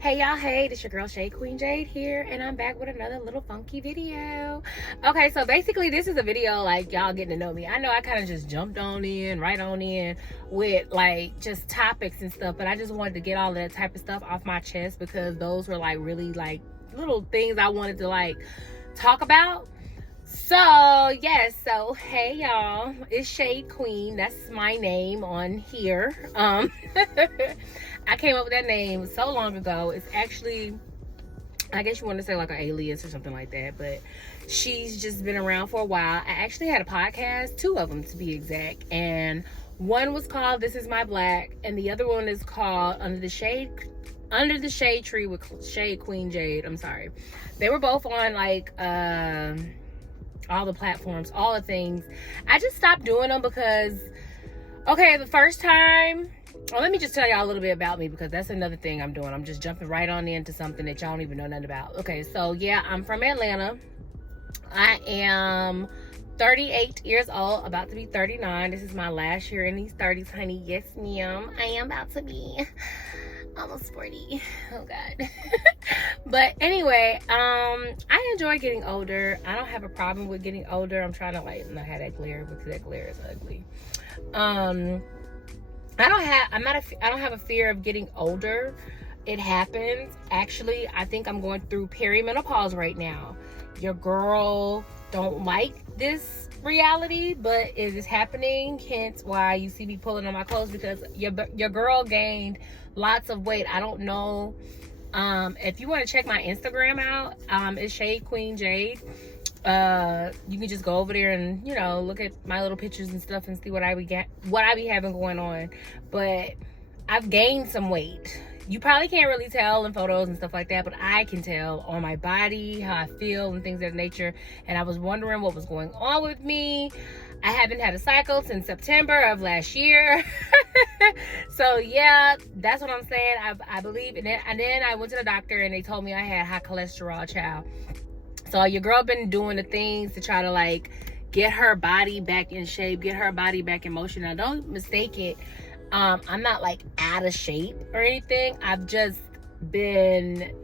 Hey y'all, hey, this your girl Shadequeenjade here, and I'm back with another little funky video. Okay, so basically this is a video like y'all getting to know me. I know I kind of just jumped on in, right on in with like just topics and stuff, but I just wanted to get all that type of stuff off my chest because those were like really like little things I wanted to like talk about. So yes, so hey y'all, it's Shade Queen. That's my name on here. I came up with that name so long ago. It's actually, I guess you want to say like an alias or something like that, but she's just been around for a while. I actually had a podcast, 2 of them to be exact, and one was called This Is My Black, and the other one is called Under the Shade Tree with Shadequeenjade. I'm sorry. They were both on like all the platforms, all the things. I just stopped doing them because, okay, the first time, well, let me just tell y'all a little bit about me because that's another thing I'm doing. I'm just jumping right on into something that y'all don't even know nothing about. Okay, so yeah, I'm from Atlanta. I am 38 years old, about to be 39. This is my last year in these 30s, honey. Yes, ma'am. I am about to be almost 40. Oh God. But anyway, I enjoy getting older. I don't have a problem with getting older. I'm trying to like not have that glare because that glare is ugly. I don't have a fear of getting older. It happens. Actually, I think I'm going through perimenopause right now. Your girl don't like this reality, but it is happening. Hence why you see me pulling on my clothes, because your girl gained lots of weight. I don't know. If you want to check my Instagram out, it's Shadequeenjade. You can just go over there and, you know, look at my little pictures and stuff and see what I be having going on. But I've gained some weight. You probably can't really tell in photos and stuff like that, but I can tell on my body, how I feel and things of that nature. And I was wondering what was going on with me. I haven't had a cycle since September of last year. So yeah, that's what I'm saying. I believe in it. And then I went to the doctor and they told me I had high cholesterol, child. So your girl been doing the things to try to like get her body back in shape, get her body back in motion. Now don't mistake it. I'm not like out of shape or anything. I've just been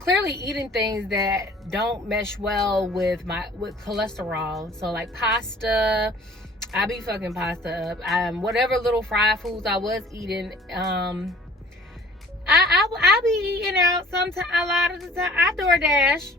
clearly eating things that don't mesh well with cholesterol. So like pasta, I be fucking pasta up. Whatever little fried foods I was eating, I be eating out sometimes. A lot of the time I DoorDash.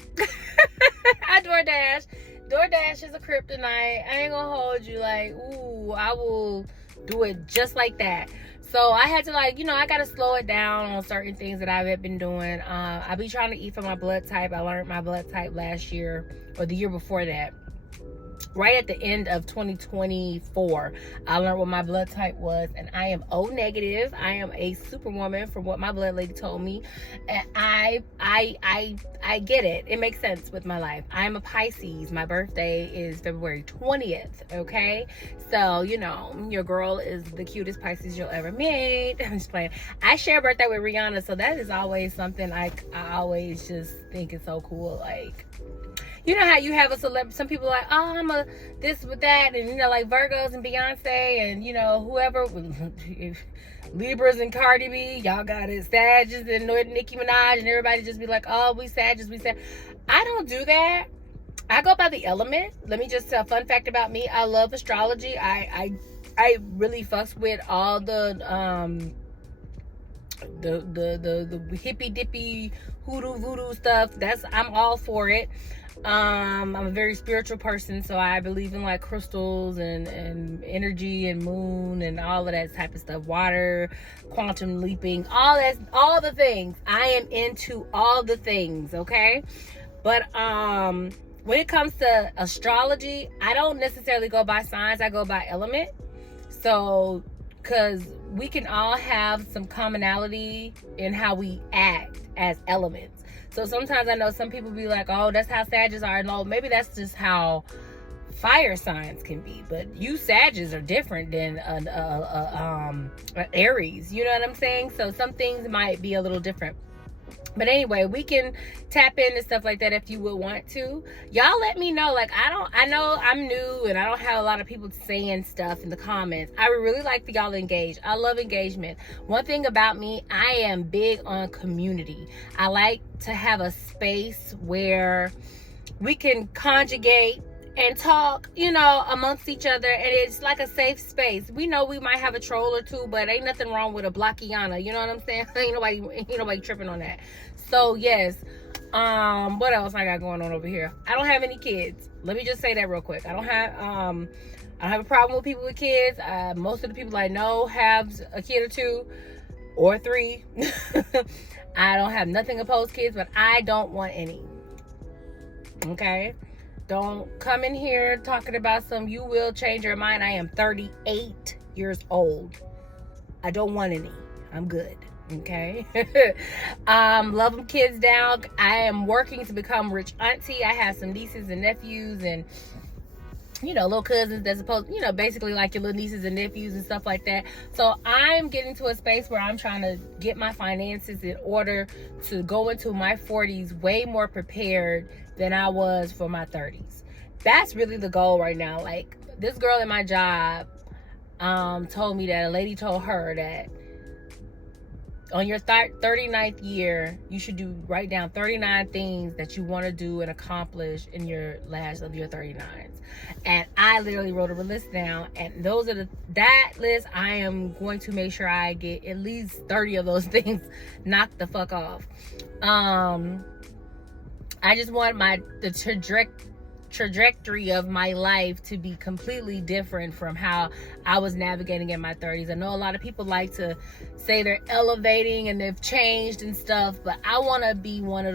DoorDash is a kryptonite. I ain't gonna hold you. Like, ooh, I will do it just like that. So I had to, like, you know, I gotta slow it down on certain things that I've been doing. I be trying to eat for my blood type. I learned my blood type last year or the year before that. Right at the end of 2024, I learned what my blood type was, and I am O negative. I am a superwoman from what my blood lady told me, and I get it. It makes sense with my life. I'm a Pisces. My birthday is February 20th. Okay, so you know your girl is the cutest Pisces you'll ever meet. I'm just playing. I share a birthday with Rihanna, so that is always something I always just think is so cool. Like, you know how you have a celebrity, some people are like, oh, I'm a this with that, and you know, like Virgos and Beyonce and, you know, whoever, Libras and Cardi B, y'all got it, Sagittarius and Nicki Minaj, and everybody just be like, oh, we Sagittarius, we Sagittarius. I don't do that. I go by the element. Let me just tell a fun fact about me. I love astrology. I really fucks with all the hippy dippy hoodoo voodoo stuff. I'm all for it. I'm a very spiritual person, so I believe in like crystals and energy and moon and all of that type of stuff, water, quantum leaping, all the things. I am into all the things, okay? But when it comes to astrology, I don't necessarily go by signs. I go by element. So because we can all have some commonality in how we act as elements. So sometimes I know some people be like, oh, that's how Sagittarius are. No, maybe that's just how fire signs can be. But you Sagittarius are different than an Aries. You know what I'm saying? So some things might be a little different. But anyway, we can tap into stuff like that if you would want to. Y'all let me know. Like, I know I'm new and I don't have a lot of people saying stuff in the comments. I would really like for y'all to engage. I love engagement. One thing about me, I am big on community. I like to have a space where we can conjugate and talk, you know, amongst each other, and it's like a safe space. We know we might have a troll or two, but ain't nothing wrong with a blockiana, you know what I'm saying? ain't nobody tripping on that. So yes, what else I got going on over here? I don't have any kids. Let me just say that real quick. I don't have a problem with people with kids. Most of the people I know have a kid or two or three. I don't have nothing opposed kids, but I don't want any. Okay? Don't come in here talking about you will change your mind. I am 38 years old. I don't want any. I'm good. Okay? Love them kids down. I am working to become rich auntie. I have some nieces and nephews and, you know, little cousins that's supposed, you know, basically like your little nieces and nephews and stuff like that. So I'm getting to a space where I'm trying to get my finances in order to go into my 40s way more prepared than I was for my 30s. That's really the goal right now. Like, this girl in my job told me that a lady told her that on your 39th year, you should write down 39 things that you want to do and accomplish in your last of your 39s. And I literally wrote a list down, and that list, I am going to make sure I get at least 30 of those things knocked the fuck off. I just want the trajectory of my life to be completely different from how I was navigating in my 30s. I know a lot of people like to say they're elevating and they've changed and stuff, but I want to be one of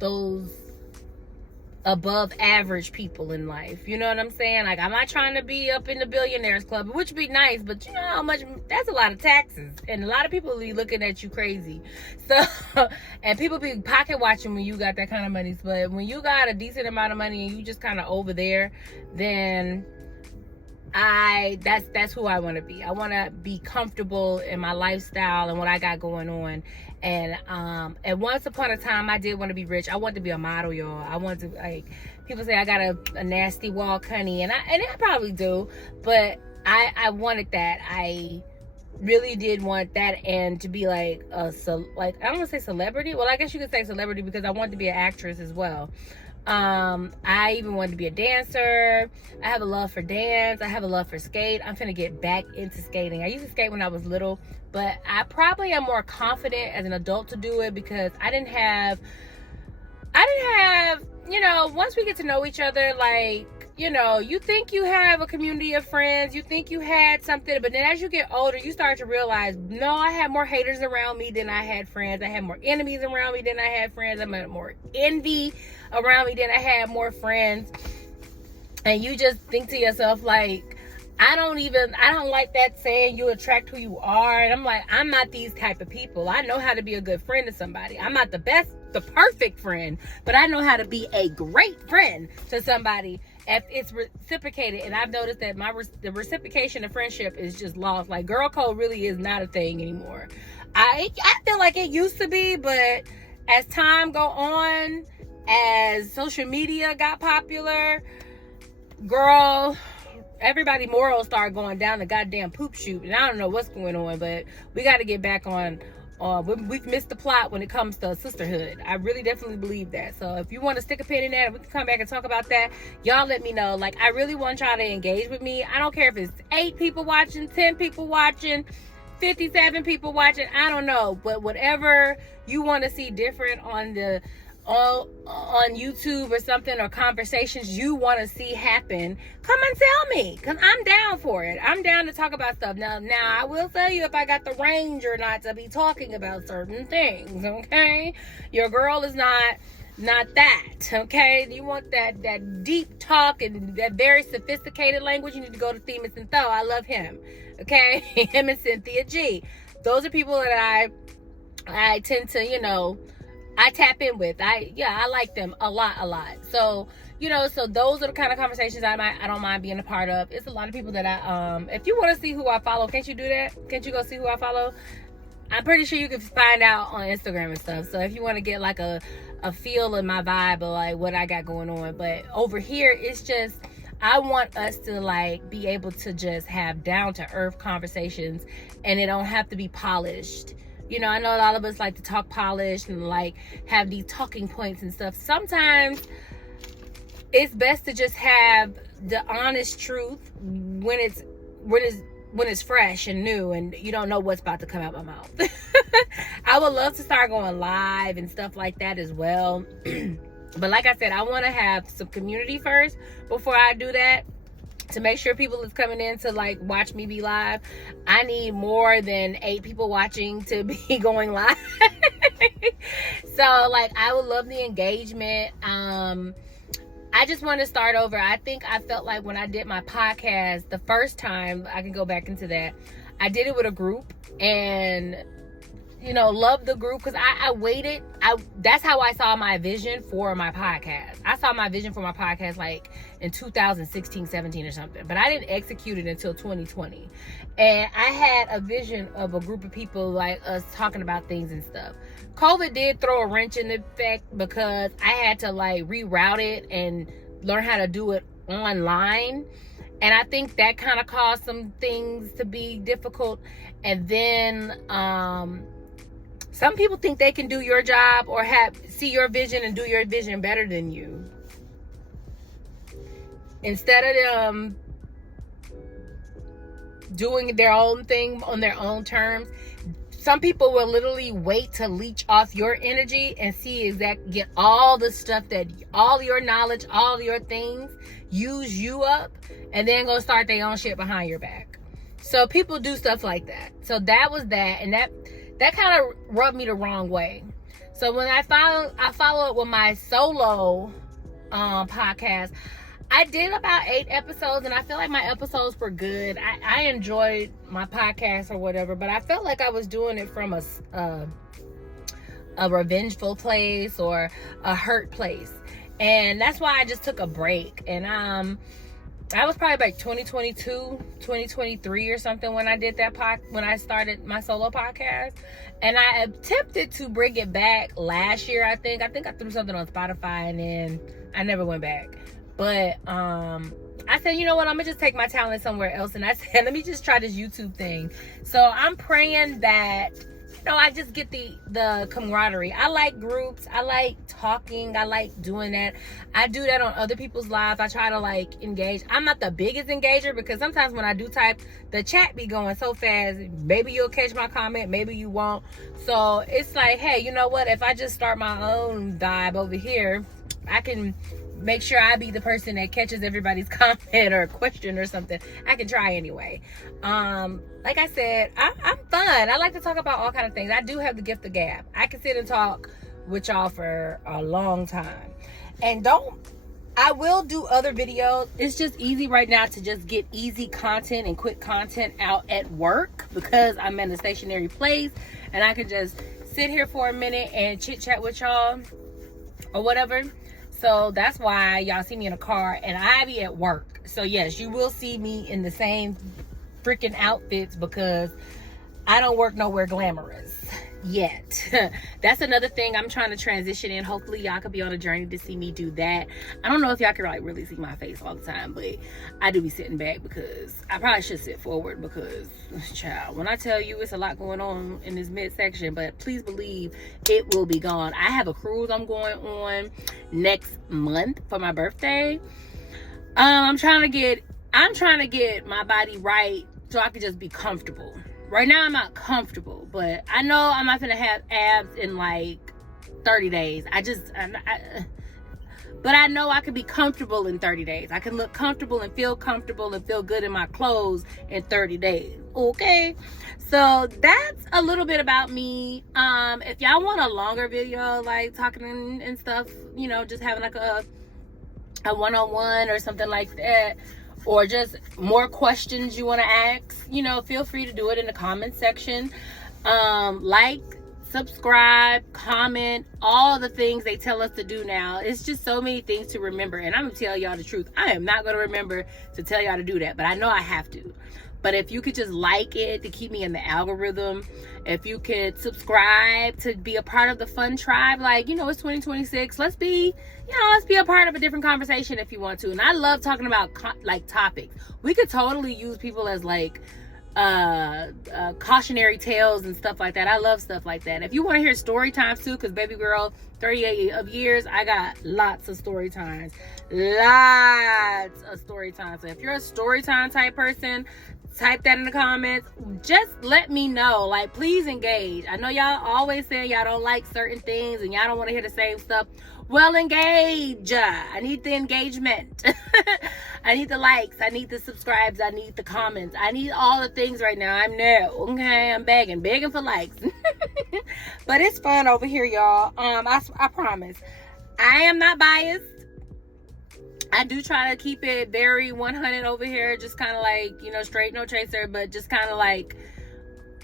those above average people in life. You know what I'm saying? Like, I'm not trying to be up in the billionaires club, which would be nice, but you know how much that's a lot of taxes, and a lot of people be looking at you crazy. So and people be pocket watching when you got that kind of money. But when you got a decent amount of money and you just kind of over there, then that's who I want to be. I want to be comfortable in my lifestyle and what I got going on. And once upon a time, I did want to be rich. I wanted to be a model, y'all. I wanted to, like, people say I got a nasty walk, honey, and I probably do, but I wanted that. I really did want that, and to be like I don't want to say celebrity. Well, I guess you could say celebrity, because I wanted to be an actress as well. I even wanted to be a dancer. I have a love for dance. I have a love for skate. I'm finna get back into skating. I used to skate when I was little, but I probably am more confident as an adult to do it, because I didn't have, you know, once we get to know each other, like, you know, you think you have a community of friends, you think you had something, but then as you get older, you start to realize, no, I had more haters around me than I had friends. I had more enemies around me than I had friends. I had more envy around me than I had more friends. And you just think to yourself, like, I don't like that saying, you attract who you are. And I'm like, I'm not these type of people. I know how to be a good friend to somebody. I'm not the perfect friend, but I know how to be a great friend to somebody if it's reciprocated. And I've noticed that the reciprocation of friendship is just lost. Like, girl code really is not a thing anymore. I feel like it used to be, but as time go on, as social media got popular, girl, everybody morals start going down the goddamn poop chute, and I don't know what's going on, but we got to get back on. We've missed the plot when it comes to sisterhood. I really definitely believe that. So if you want to stick a pin in that, we can come back and talk about that. Y'all let me know. Like, I really want y'all to engage with me. I don't care if it's 8 people watching, 10 people watching, 57 people watching. I don't know, but whatever you want to see different on YouTube or something, or conversations you want to see happen, come and tell me, because I'm down for it. I'm down to talk about stuff. Now I will tell you if I got the range or not to be talking about certain things, okay? Your girl is not that, okay? You want that deep talk and that very sophisticated language, you need to go to Themis and Tho. I love him, okay? Him and Cynthia G. Those are people that I tend to, you know, I tap in with. I like them a lot. So, you know, so those are the kind of conversations I don't mind being a part of. It's a lot of people that if you want to see who I follow, can't you do that? Can't you go see who I follow? I'm pretty sure you can find out on Instagram and stuff. So if you want to get like a feel of my vibe or like what I got going on. But over here, it's just, I want us to like be able to just have down to earth conversations, and it don't have to be polished. You know, I know a lot of us like to talk polished and like have these talking points and stuff. Sometimes it's best to just have the honest truth when it's fresh and new and you don't know what's about to come out my mouth. I would love to start going live and stuff like that as well. But like I said, I want to have some community first before I do that, to make sure people is coming in to like watch me be live. I need more than 8 people watching to be going live. So like, I would love the engagement. I just want to start over. I think I felt like when I did my podcast the first time, I can go back into that, I did it with a group, and you know, love the group, because I waited. That's how I saw my vision for my podcast. I saw my vision for my podcast like in 2016, 17 or something, but I didn't execute it until 2020. And I had a vision of a group of people like us talking about things and stuff. COVID did throw a wrench in the effect, because I had to like reroute it and learn how to do it online. And I think that kind of caused some things to be difficult. And then some people think they can do your job or see your vision and do your vision better than you. Instead of them doing their own thing on their own terms, some people will literally wait to leech off your energy and get all the stuff, that all your knowledge, all your things, use you up, and then go start their own shit behind your back. So people do stuff like that. So that was that, and that kind of rubbed me the wrong way. So when I follow up with my solo podcast, I did about 8 episodes, and I feel like my episodes were good. I enjoyed my podcast or whatever, but I felt like I was doing it from a revengeful place or a hurt place. And that's why I just took a break. And I was probably like 2022, 2023 or something when I did that when I started my solo podcast. And I attempted to bring it back last year, I think. I threw something on Spotify, and then I never went back. But I said, you know what, I'm gonna just take my talent somewhere else. And I said, let me just try this YouTube thing. So I'm praying that, you know, I just get the camaraderie. I like groups. I like talking. I like doing that. I do that on other people's lives. I try to like engage. I'm not the biggest engager, because sometimes when I do type, the chat be going so fast. Maybe you'll catch my comment, maybe you won't. So it's like, hey, you know what, if I just start my own vibe over here, I can make sure I be the person that catches everybody's comment or question or something. I can try anyway. Like I said, I'm fun. I like to talk about all kinds of things. I do have the gift of gab. I can sit and talk with y'all for a long time. And I will do other videos. It's just easy right now to just get easy content and quick content out at work, because I'm in a stationary place and I can just sit here for a minute and chit chat with y'all or whatever. So that's why y'all see me in a car, and I be at work. So yes, you will see me in the same freaking outfits, because I don't work nowhere glamorous yet. That's another thing I'm trying to transition in. Hopefully y'all could be on a journey to see me do that. I don't know if y'all can like really see my face all the time, but I do be sitting back, because I probably should sit forward, because child, when I tell you it's a lot going on in this midsection, but please believe it will be gone. I have a cruise I'm going on next month for my birthday. I'm trying to get my body right so I can just be comfortable. Right now I'm not comfortable, but I know I'm not gonna have abs in like 30 days. But I know I can be comfortable in 30 days. I can look comfortable and feel good in my clothes in 30 days. Okay, so that's a little bit about me. If y'all want a longer video, like talking and stuff, you know, just having like a one-on-one or something like that, or just more questions you want to ask, you know, feel free to do it in the comment section. Like, subscribe, comment, all the things they tell us to do now. It's just so many things to remember, and I'm gonna tell y'all the truth, I am not gonna remember to tell y'all to do that, but I know I have to. But if you could just like it to keep me in the algorithm, if you could subscribe to be a part of the fun tribe, like, you know, it's 2026. Let's be a part of a different conversation if you want to. And I love talking about like topics. We could totally use people as like cautionary tales and stuff like that. I love stuff like that. If you want to hear story times too, because baby girl, 38 of years, I got lots of story times. Lots of story times. So if you're a story time type person, type that in the comments. Just let me know. Like, please engage. I know y'all always say y'all don't like certain things and y'all don't want to hear the same stuff. Well, engage. I need the engagement. I need the likes. I need the subscribes. I need the comments. I need all the things right now. I'm new. Okay, I'm begging for likes. But it's fun over here, y'all. I promise. I am not biased. I do try to keep it very 100 over here, just kind of like, you know, straight, no chaser, but just kind of like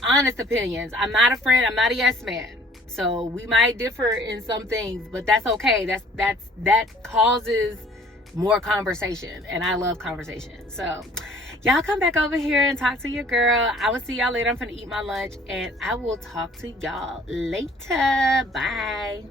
honest opinions. I'm not a friend. I'm not a yes man. So we might differ in some things, but that's okay. That causes more conversation, and I love conversation. So y'all come back over here and talk to your girl. I will see y'all later. I'm finna eat my lunch, and I will talk to y'all later. Bye.